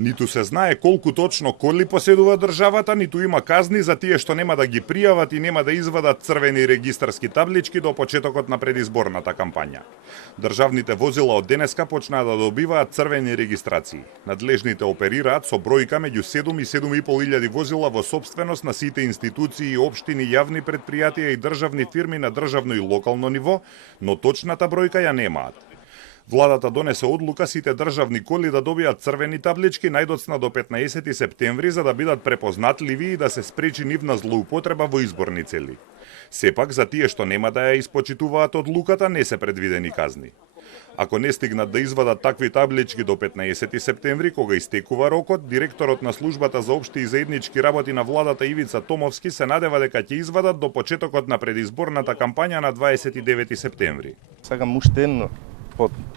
Ниту се знае колку точно коли поседува државата, ниту има казни за тие што нема да ги пријават и нема да извадат црвени регистарски таблички до почетокот на предизборната кампања. Државните возила од денеска почнаа да добиваат црвени регистрации. Надлежните оперираат со бројка меѓу 7 и 7,5 илјади возила во сопственост на сите институции, општини, јавни предпријатија и државни фирми на државно и локално ниво, но точната бројка ја немаат. Владата донесе одлука сите државни коли да добијат црвени таблички најдоцна до 15 септември за да бидат препознатливи и да се спречи нивна злоупотреба во изборни цели. Сепак, за тие што нема да ја испочитуваат одлуката, не се предвидени казни. Ако не стигнат да извадат такви таблички до 15 септември, кога истекува рокот, директорот на службата за општи и заеднички работи на владата Ивица Томовски се надева дека ќе извадат до почетокот на предизборната кампања на 29 септември. Сакам уште едно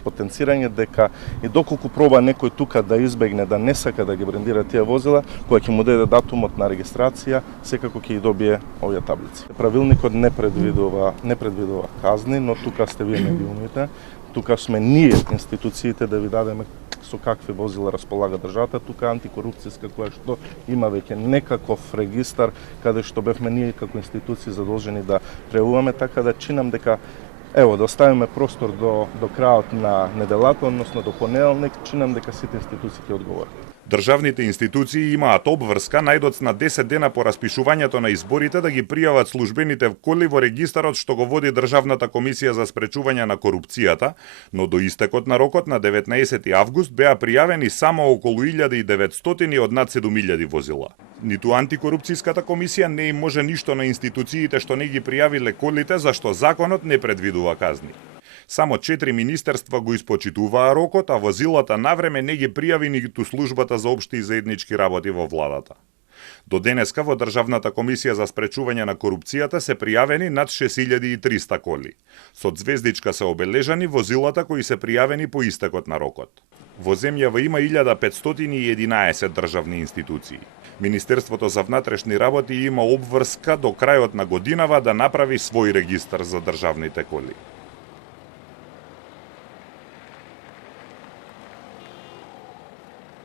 потенцирање дека и доколку проба некој тука да избегне да не сака да ги брендира тие возила, кога ќе му даде датумот на регистрација, секако ќе ги добие овие таблици. Правилникот не предвидува казни, но тука сте вие медиумите. Тука сме ние институциите да ви дадеме со какви возила располага државата, тука антикорупцијска која што има веќе некаков регистар каде што бевме ние како институции задолжени да преуваме, така да чинам дека да оставиме простор до крајот на неделата, односно до понеделник, чинам дека сите институции ќе одговорат. Државните институции имаат обврска најдоцна 10 дена по распишувањето на изборите да ги пријават службените коли во регистарот што го води Државната комисија за спречување на корупцијата, но до истекот на рокот на 19 август беа пријавени само околу 1900 од над 7000 возила. Ниту антикорупцијската комисија не им може ништо на институциите што не ги пријавиле колите, зашто законот не предвидува казни. Само 4 министерства го испочитуваа рокот, а возилата навреме не ги пријави ниту службата за општи и заеднички работи во владата. До денеска во Државната комисија за спречување на корупцијата се пријавени над 6300 коли. Со звездичка се обележани возилата кои се пријавени по истекот на рокот. Во земјава има 1511 државни институции. Министерството за внатрешни работи има обврска до крајот на годинава да направи свој регистар за државните коли.